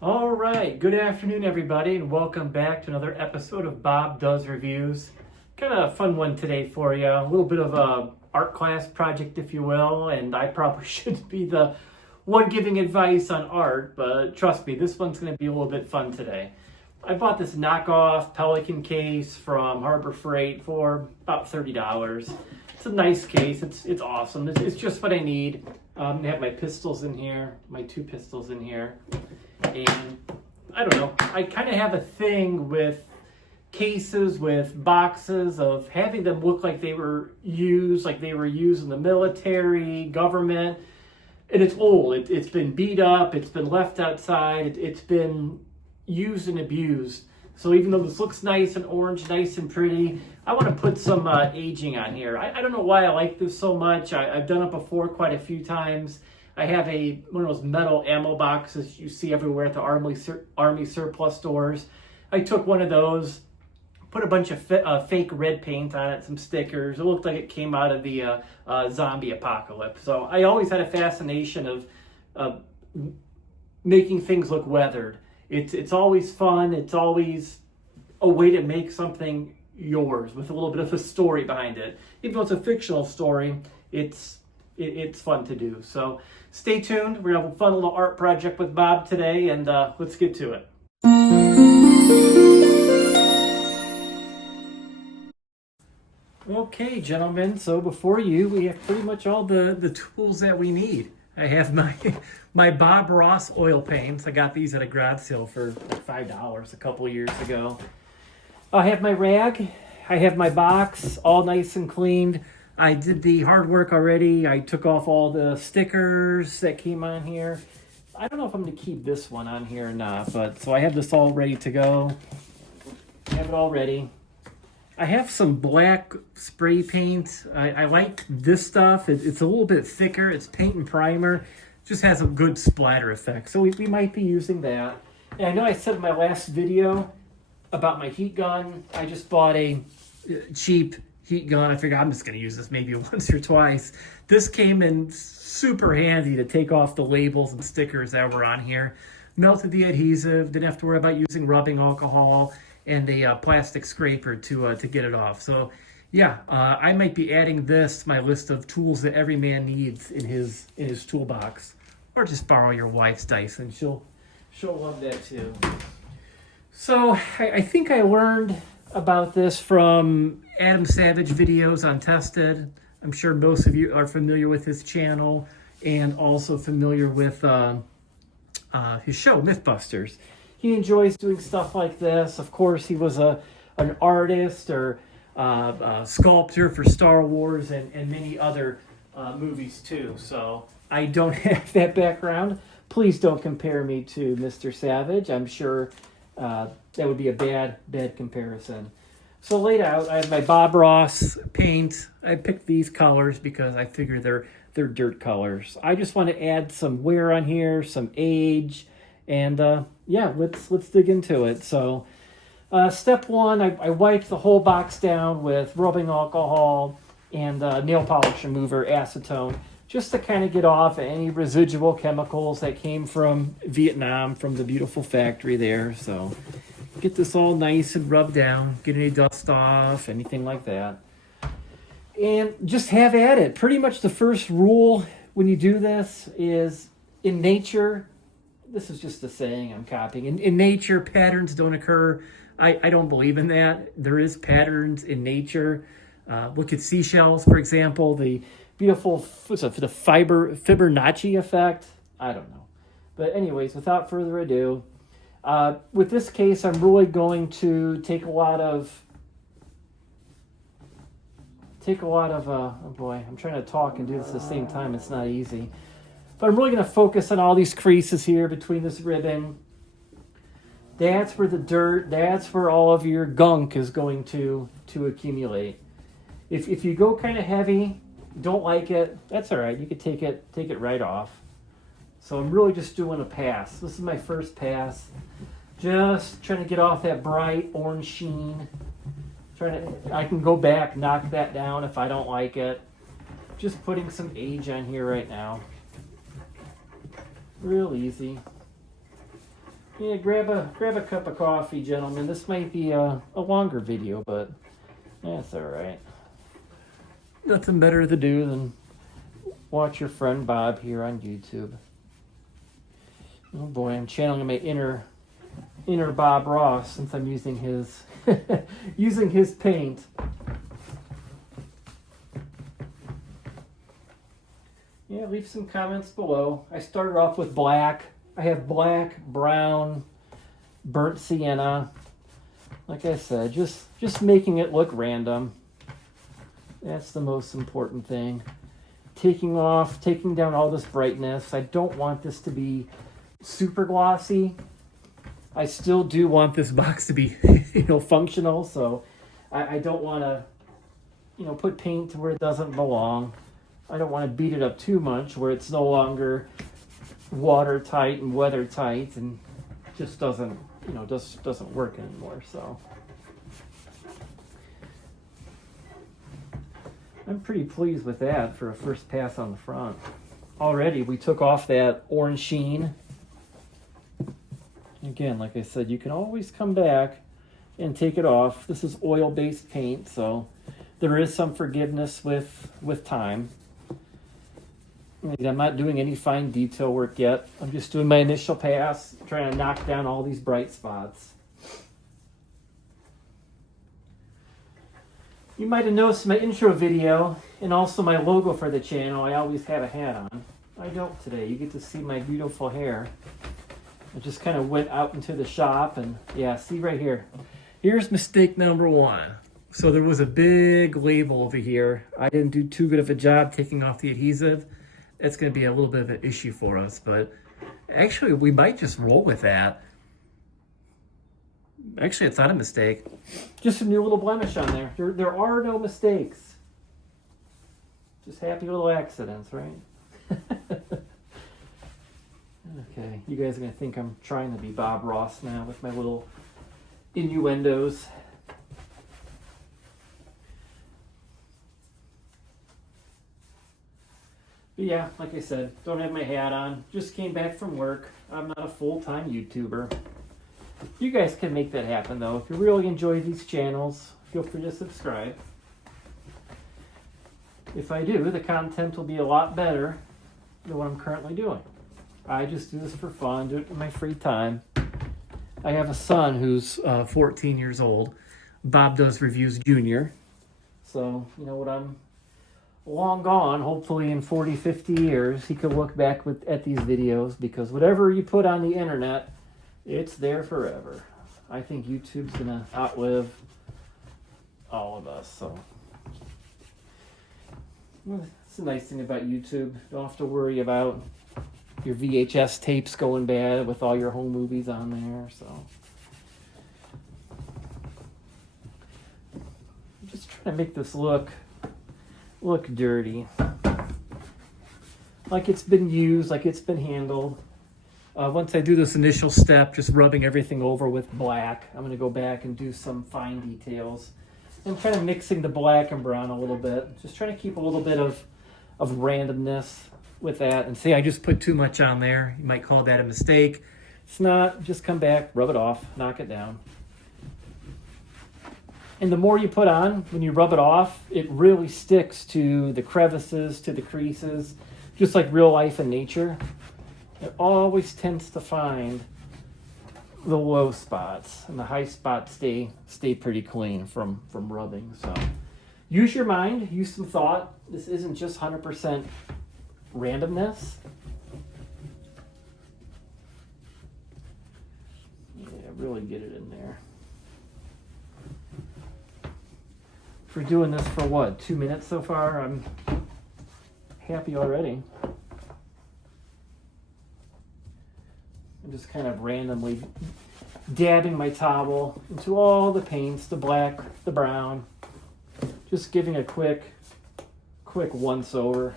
All right, good afternoon, everybody, and welcome back to another episode of Bob Does Reviews. Kind of a fun one today for you. A little bit of a art class project, if you will, and I probably shouldn't be the one giving advice on art, but trust me, this one's going to be a little bit fun today. I bought this knockoff Pelican case from Harbor Freight for about $30. It's a nice case. It's awesome. It's just what I need. I have my pistols in here, my two pistols in here. And I don't know, I kind of have a thing with cases, with boxes, of having them look like they were used in the military, government. And it's old. It's been beat up. It's been left outside. It's been used and abused. So even though this looks nice and orange, nice and pretty, I want to put some aging on here. I don't know why I like this so much. I've done it before quite a few times. I have one of those metal ammo boxes you see everywhere at the Army surplus stores. I took one of those, put a bunch of fake red paint on it, some stickers. It looked like it came out of the zombie apocalypse. So I always had a fascination of making things look weathered. It's always fun. It's always a way to make something yours with a little bit of a story behind it. Even though it's a fictional story, it's fun to do. So stay tuned. We're going to have a fun little art project with Bob today, and let's get to it. Okay, gentlemen, so before you, we have pretty much all the tools that we need. I have my Bob Ross oil paints. I got these at a garage sale for like $5 a couple years ago. I have my rag. I have my box, all nice and cleaned. I did the hard work already. I took off all the stickers that came on here. I don't know if I'm going to keep this one on here or not, but so I have this all ready to go. I have it all ready. I have some black spray paint. I like this stuff. It's a little bit thicker. It's paint and primer. Just has a good splatter effect. So we might be using that. And I know I said in my last video about my heat gun. I just bought a cheap heat gun. I figured I'm just going to use this maybe once or twice. This came in super handy to take off the labels and stickers that were on here. Melted the adhesive. Didn't have to worry about using rubbing alcohol and a plastic scraper to get it off. So yeah, I might be adding this to my list of tools that every man needs in his toolbox. Or just borrow your wife's Dyson. She'll love that too. So I think I learned about this from Adam Savage videos on Tested. I'm sure most of you are familiar with his channel and also familiar with his show, Mythbusters. He enjoys doing stuff like this. Of course, he was an artist or a sculptor for Star Wars and many other movies too. So I don't have that background. Please don't compare me to Mr. Savage. I'm sure that would be a bad comparison. So laid out, I have my Bob Ross paint. I picked these colors because I figure they're dirt colors. I just want to add some wear on here, some age, and yeah, let's dig into it. So step one, I wiped the whole box down with rubbing alcohol and nail polish remover, acetone, just to kind of get off any residual chemicals that came from Vietnam, from the beautiful factory there. So get this all nice and rubbed down, get any dust off, anything like that. And just have at it. Pretty much the first rule when you do this is, in nature, this is just a saying I'm copying. In nature, patterns don't occur. I don't believe in that. There is patterns in nature. Look at seashells, for example, the beautiful the Fibonacci effect. I don't know. But anyways, without further ado, with this case, I'm really going to take a lot of, oh boy, I'm trying to talk and do this at the same time. It's not easy. But I'm really going to focus on all these creases here between this ribbon. That's where the dirt, that's where all of your gunk is going to accumulate. If you go kind of heavy, don't like it, that's all right. You could take it right off. So I'm really just doing a pass. This is my first pass. Just trying to get off that bright orange sheen. I can go back, knock that down if I don't like it. Just putting some age on here right now. Real easy. Yeah, grab a cup of coffee, gentlemen. This might be a longer video, but that's all right. Nothing better to do than watch your friend Bob here on YouTube. Oh boy, I'm channeling my inner Bob Ross since I'm using his using his paint. Yeah, leave some comments below. I started off with black. I have black, brown, burnt sienna. Like I said, just making it look random. That's the most important thing. Taking down all this brightness. I don't want this to be super glossy. I still do want this box to be, functional. So I don't want to, put paint where it doesn't belong. I don't want to beat it up too much where it's no longer watertight and weather tight and just doesn't work anymore. So I'm pretty pleased with that for a first pass on the front. Already we took off that orange sheen. Again, like I said, you can always come back and take it off. This is oil-based paint, so there is some forgiveness with time. I'm not doing any fine detail work yet. I'm just doing my initial pass, trying to knock down all these bright spots. You might have noticed my intro video and also my logo for the channel. I always have a hat on. I don't today. You get to see my beautiful hair. I just kind of went out into the shop and yeah, see right here. Here's mistake number one. So there was a big label over here. I didn't do too good of a job taking off the adhesive. It's going to be a little bit of an issue for us, but actually we might just roll with that. Actually, it's not a mistake. Just a new little blemish on there. There are no mistakes. Just happy little accidents, right? Okay, you guys are going to think I'm trying to be Bob Ross now with my little innuendos. But yeah, like I said, don't have my hat on. Just came back from work. I'm not a full-time YouTuber. You guys can make that happen, though. If you really enjoy these channels, feel free to subscribe. If I do, the content will be a lot better than what I'm currently doing. I just do this for fun, do it in my free time. I have a son who's 14 years old. Bob does reviews junior. So, when I'm long gone, hopefully in 40, 50 years, he could look back at these videos because whatever you put on the internet, it's there forever. I think YouTube's going to outlive all of us. So, it's the nice thing about YouTube. Don't have to worry about your VHS tapes going bad with all your home movies on there. So, I'm just trying to make this look dirty, like it's been used, like it's been handled. Once I do this initial step, just rubbing everything over with black, I'm going to go back and do some fine details. I'm kind of mixing the black and brown a little bit, just trying to keep a little bit of randomness with that. And see, I just put too much on there. You might call that a mistake. It's not. Just come back, rub it off, knock it down. And the more you put on, when you rub it off, it really sticks to the crevices, to the creases, just like real life in nature. It always tends to find the low spots, and the high spots stay pretty clean from rubbing. So use your mind, use some thought. This isn't just 100% randomness. Yeah, really get it in there. We're doing this for what, 2 minutes so far? I'm happy already. I'm just kind of randomly dabbing my towel into all the paints, the black, the brown. Just giving a quick once over.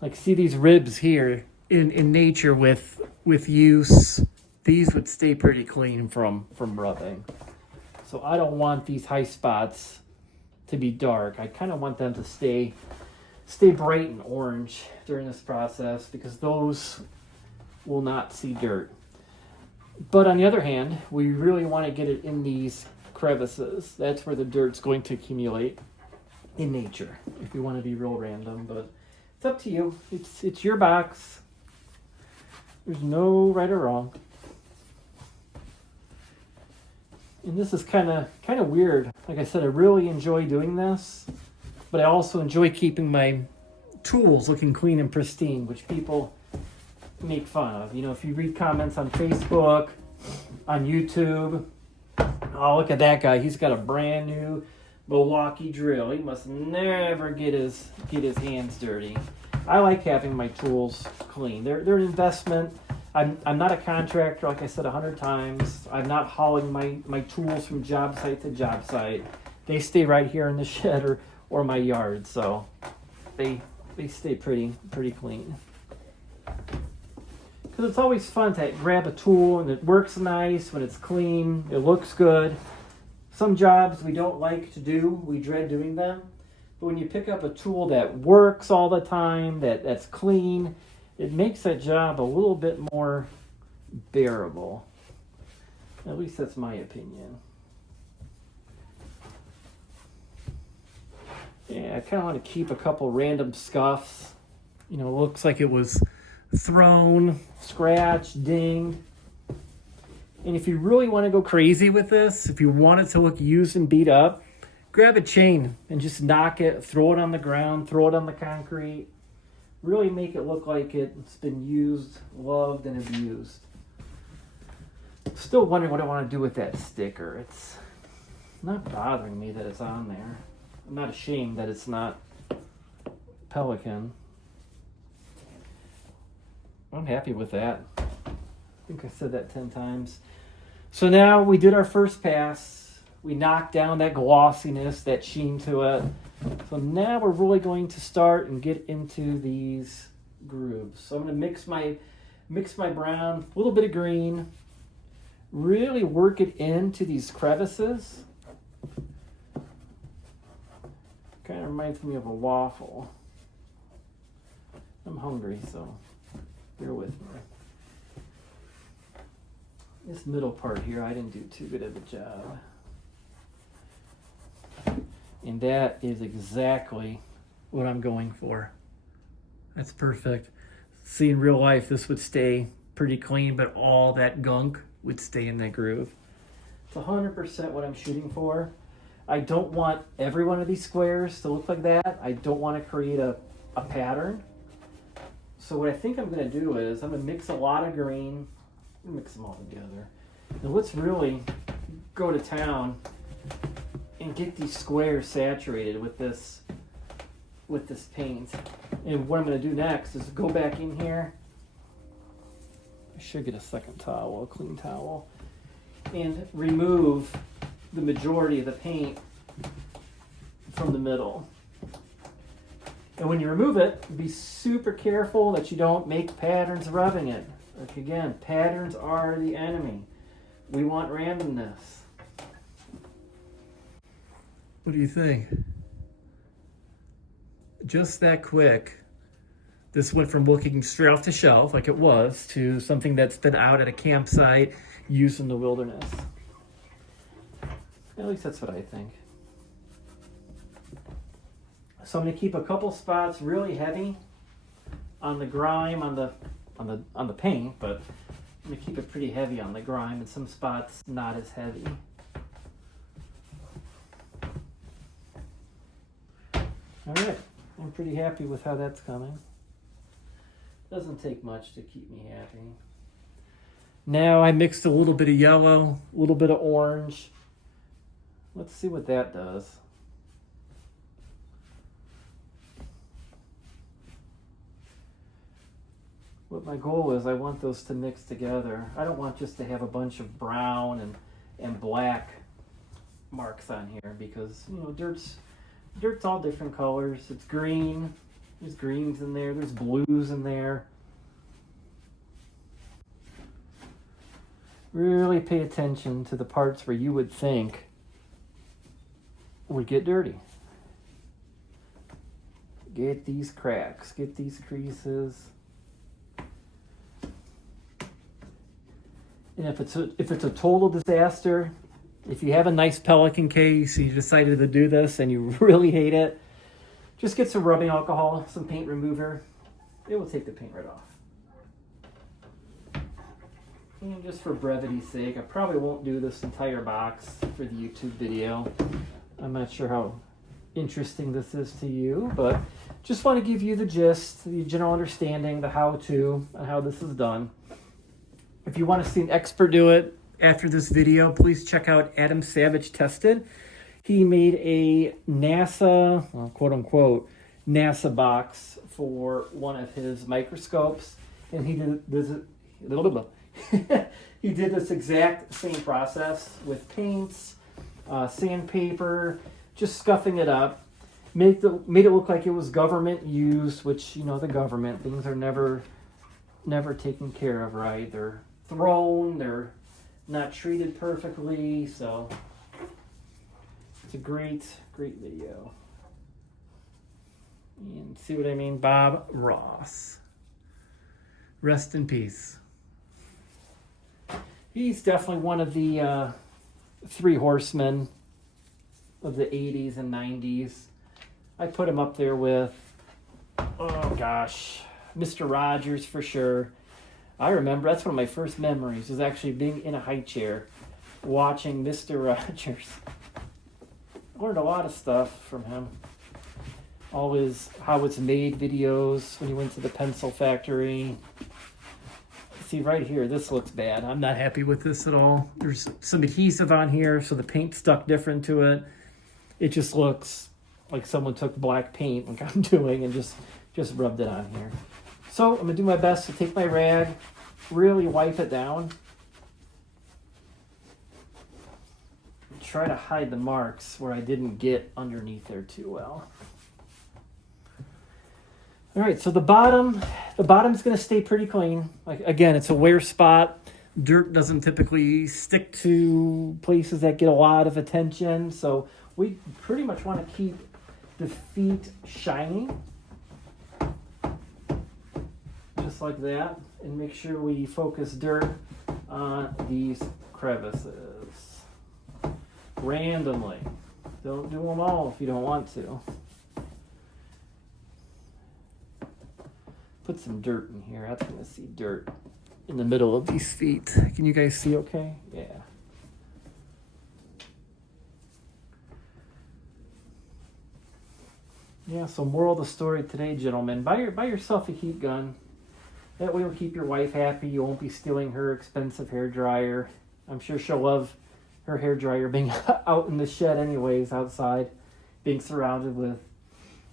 Like, see these ribs here in nature with use, these would stay pretty clean from rubbing. So I don't want these high spots to be dark. I kind of want them to stay bright and orange during this process because those will not see dirt. But on the other hand, we really want to get it in these crevices. That's where the dirt's going to accumulate in nature, if we want to be real random. But it's up to you. It's your box. There's no right or wrong. And this is kind of weird. Like I said, I really enjoy doing this, but I also enjoy keeping my tools looking clean and pristine, which people make fun of. You know, if you read comments on Facebook, on YouTube, oh, look at that guy. He's got a brand new Milwaukee drill. He must never get his hands dirty. I like having my tools clean. They're an investment. I'm not a contractor, like I said 100 times. I'm not hauling my tools from job site to job site. They stay right here in the shed or my yard, so they stay pretty clean. Because it's always fun to grab a tool and it works nice when it's clean, it looks good. Some jobs we don't like to do, we dread doing them. But when you pick up a tool that works all the time, that's clean, it makes that job a little bit more bearable. At least that's my opinion. Yeah, I kind of want to keep a couple random scuffs. You know, it looks like it was thrown, scratched, dinged. And if you really want to go crazy with this, if you want it to look used and beat up, grab a chain and just knock it, throw it on the ground, throw it on the concrete. Really make it look like it's been used, loved, and abused. Still wondering what I want to do with that sticker. It's not bothering me that it's on there. I'm not ashamed that it's not Pelican. I'm happy with that. I think I said that 10 times. So now we did our first pass. We knocked down that glossiness, that sheen to it. So now we're really going to start and get into these grooves. So I'm going to mix my brown, a little bit of green, really work it into these crevices. Kind of reminds me of a waffle. I'm hungry, so bear with me. This middle part here, I didn't do too good of a job. And that is exactly what I'm going for. That's perfect. See, in real life, this would stay pretty clean, but all that gunk would stay in that groove. It's 100% what I'm shooting for. I don't want every one of these squares to look like that. I don't want to create a pattern. So what I think I'm going to do is I'm going to mix a lot of green, mix them all together. And let's really go to town and get these squares saturated with this paint. And what I'm going to do next is go back in here. I should get a second towel, a clean towel, and remove the majority of the paint from the middle. And when you remove it, be super careful that you don't make patterns rubbing it. Like again, patterns are the enemy. We want randomness. What do you think? Just that quick. This went from looking straight off the shelf like it was to something that's been out at a campsite used in the wilderness. At least that's what I think. So I'm going to keep a couple spots really heavy on the grime, on the paint, but I'm going to keep it pretty heavy on the grime, and some spots not as heavy. All right, I'm pretty happy with how that's coming. Doesn't take much to keep me happy. Now I mixed a little bit of yellow, a little bit of orange. Let's see what that does. What my goal is, I want those to mix together. I don't want just to have a bunch of brown and black marks on here, because you know dirt's all different colors. It's green. There's greens in there. There's blues in there. Really pay attention to the parts where you would think would get dirty. Get these cracks. Get these creases. And if it's a total disaster, if you have a nice Pelican case, you decided to do this and you really hate it, just get some rubbing alcohol, some paint remover. It will take the paint right off. And just for brevity's sake, I probably won't do this entire box for the YouTube video. I'm not sure how interesting this is to you, but just want to give you the gist, the general understanding, the how-to, and how this is done. If you want to see an expert do it after this video, please check out Adam Savage Tested. He made a NASA, well, quote unquote, NASA box for one of his microscopes, and he did this exact same process with paints, sandpaper, just scuffing it up. Made it look like it was government used, which, you know, the government, things are never taken care of right. They're thrown, they're not treated perfectly, so it's a great video. And see what I mean? Bob Ross. Rest in peace. He's definitely one of the three horsemen of the 80s and 90s. I put him up there with, oh gosh, Mr. Rogers for sure. I remember, that's one of my first memories, is actually being in a high chair, watching Mr. Rogers. I learned a lot of stuff from him. All his how it's made videos when he went to the pencil factory. See right here, this looks bad. I'm not happy with this at all. There's some adhesive on here, so the paint stuck different to it. It just looks like someone took black paint, like I'm doing, and just rubbed it on here. So I'm gonna do my best to take my rag, really wipe it down. Try to hide the marks where I didn't get underneath there too well. All right, so the bottom's gonna stay pretty clean. Like, again, it's a wear spot. Dirt doesn't typically stick to places that get a lot of attention, so we pretty much want to keep the feet shiny, just like that, and make sure we focus dirt on these crevices randomly. Don't do them all if you don't want to. Put some dirt in here. I'm going to see dirt in the middle of these feet. Can you guys see okay? Yeah. Yeah, so moral of the story today, gentlemen, buy yourself a heat gun. That way you'll keep your wife happy. You won't be stealing her expensive hair dryer. I'm sure she'll love her hair dryer being out in the shed anyways, outside, being surrounded with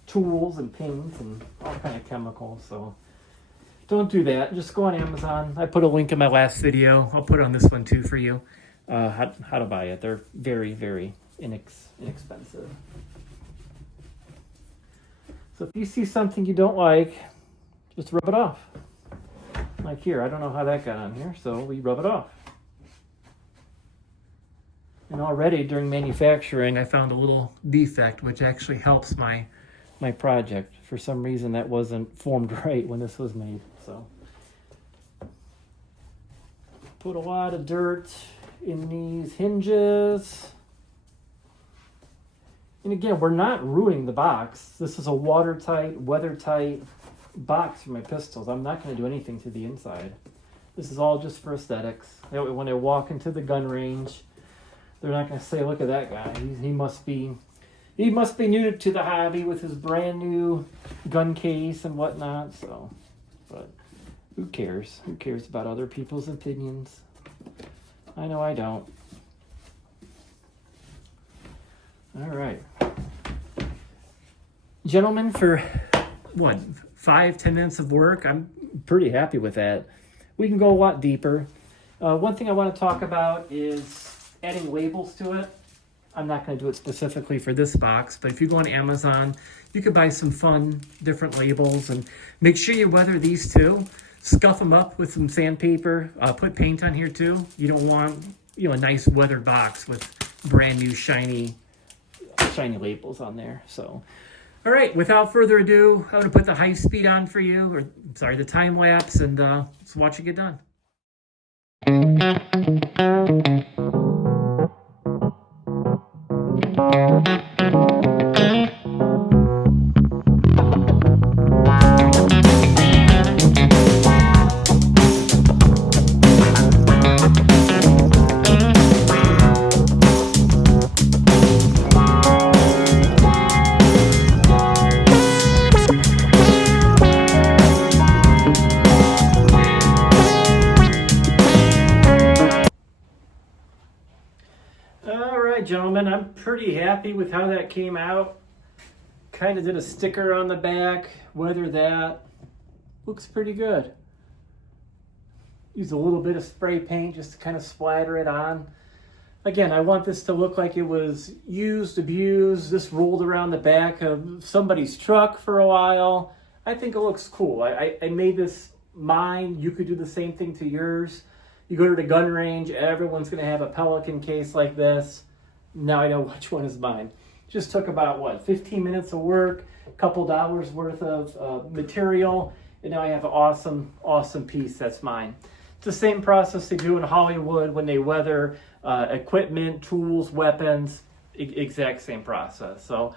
tools and paints and all kind of chemicals. So don't do that. Just go on Amazon. I put a link in my last video. I'll put it on this one too for you. How to buy it. They're very, very inexpensive. So if you see something you don't like, just rub it off. Like here, I don't know how that got on here, so we rub it off. And already during manufacturing, I found a little defect, which actually helps my project. For some reason, that wasn't formed right when this was made. So put a lot of dirt in these hinges. And again, we're not ruining the box. This is a watertight, weather-tight box for my pistols. I'm not going to do anything to the inside. This is all just for aesthetics. That way when they walk into the gun range, they're not going to say, look at that guy. He must be new to the hobby with his brand new gun case and whatnot. So, but who cares? Who cares about other people's opinions? I know I don't. All right. Gentlemen, for what, 5-10 minutes of work, I'm pretty happy with that. We can go a lot deeper. One thing I want to talk about is adding labels to it. I'm not going to do it specifically for this box, but if you go on Amazon, you can buy some fun, different labels, and make sure you weather these too. Scuff them up with some sandpaper. Put paint on here too. You don't want, a nice weathered box with brand new shiny labels on there. So, all right, without further ado, I'm going to put the high speed on for you, the time lapse, and let's watch it get done. All right, gentlemen, I'm pretty happy with how that came out. Kind of did a sticker on the back, whether that looks pretty good. Use a little bit of spray paint just to kind of splatter it on. Again, I want this to look like it was used, abused. This rolled around the back of somebody's truck for a while. I think it looks cool. I made this mine. You could do the same thing to yours. You go to the gun range, everyone's going to have a Pelican case like this. Now I know which one is mine. Just took about, what, 15 minutes of work, a couple dollars worth of material, and now I have an awesome, awesome piece that's mine. It's the same process they do in Hollywood when they weather equipment, tools, weapons, exact same process. So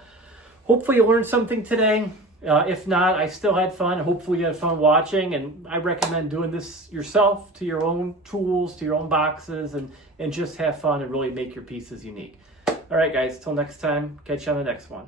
hopefully you learned something today. If not, I still had fun. Hopefully you had fun watching, and I recommend doing this yourself to your own tools, to your own boxes, and just have fun and really make your pieces unique. All right, guys, till next time, catch you on the next one.